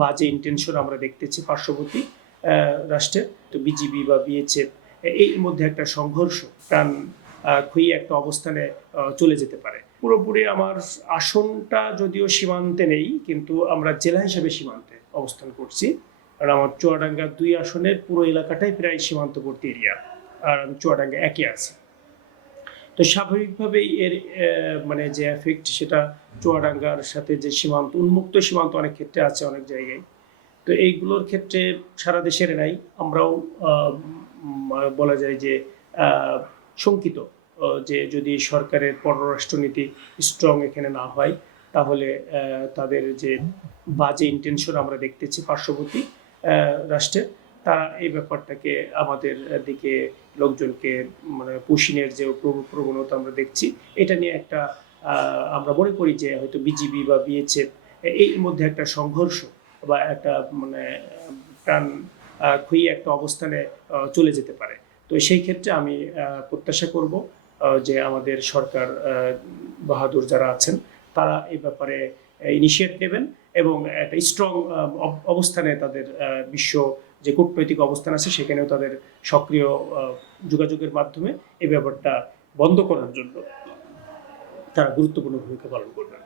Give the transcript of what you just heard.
বাজে ইন্টেনশন আমরা দেখতেছি পার্শ্ববর্তী রাষ্ট্রের। তো বিজিবি বা বিএসএফ এর মধ্যে একটা সংঘর্ষ প্রাণ খুইয়ে একটা অবস্থানে চলে যেতে পারে। পুরোপুরি আমার আসনটা যদিও সীমান্তে নেই, কিন্তু আমরা জেলা হিসেবে সীমান্তে অবস্থান করছি। আর আমার চুয়াডাঙ্গা 2 আসনের পুরো এলাকাটাই প্রায় সীমান্তবর্তী এরিয়া, আর আমি চুয়াডাঙ্গা 1-এ আছি। তো স্বাভাবিকভাবেই এর মানে যে এফেক্ট, সেটা চুয়াডাঙ্গার সাথে যে সীমান্ত, উন্মুক্ত সীমান্ত অনেক ক্ষেত্রে আছে অনেক জায়গায়। তো এইগুলোর ক্ষেত্রে সারা দেশের নাই, আমরাও বলা যায় যে শঙ্কিত যে যদি সরকারের পররাষ্ট্রনীতি স্ট্রং এখানে না হয়, তাহলে তাদের যে বাজে ইন্টেনশন আমরা দেখতেছি পার্শ্ববর্তী রাষ্ট্রের, তারা এই ব্যাপারটাকে আমাদের দিকে লোকজনকে মানে পুশিনের যে প্রবণতা আমরা দেখছি, এটা নিয়ে একটা আমরা মনে করি যে হয়তো বিজিবি বা বিএসএফ এর মধ্যে একটা সংঘর্ষ বা একটা মানে প্রাণ খুইয়ে একটা অবস্থানে চলে যেতে পারে। তো সেই ক্ষেত্রে আমি প্রত্যাশা করব যে আমাদের সরকার বাহাদুর যারা আছেন, তারা এই ব্যাপারে ইনিশিয়েট নেবেন এবং একটা স্ট্রং অবস্থানে তাদের বিশ্ব যে কূটনৈতিক অবস্থান আছে সেখানেও তাদের সক্রিয় যোগাযোগের মাধ্যমে এই ব্যাপারটা বন্ধ করার জন্য তারা গুরুত্বপূর্ণ ভূমিকা পালন করবেন।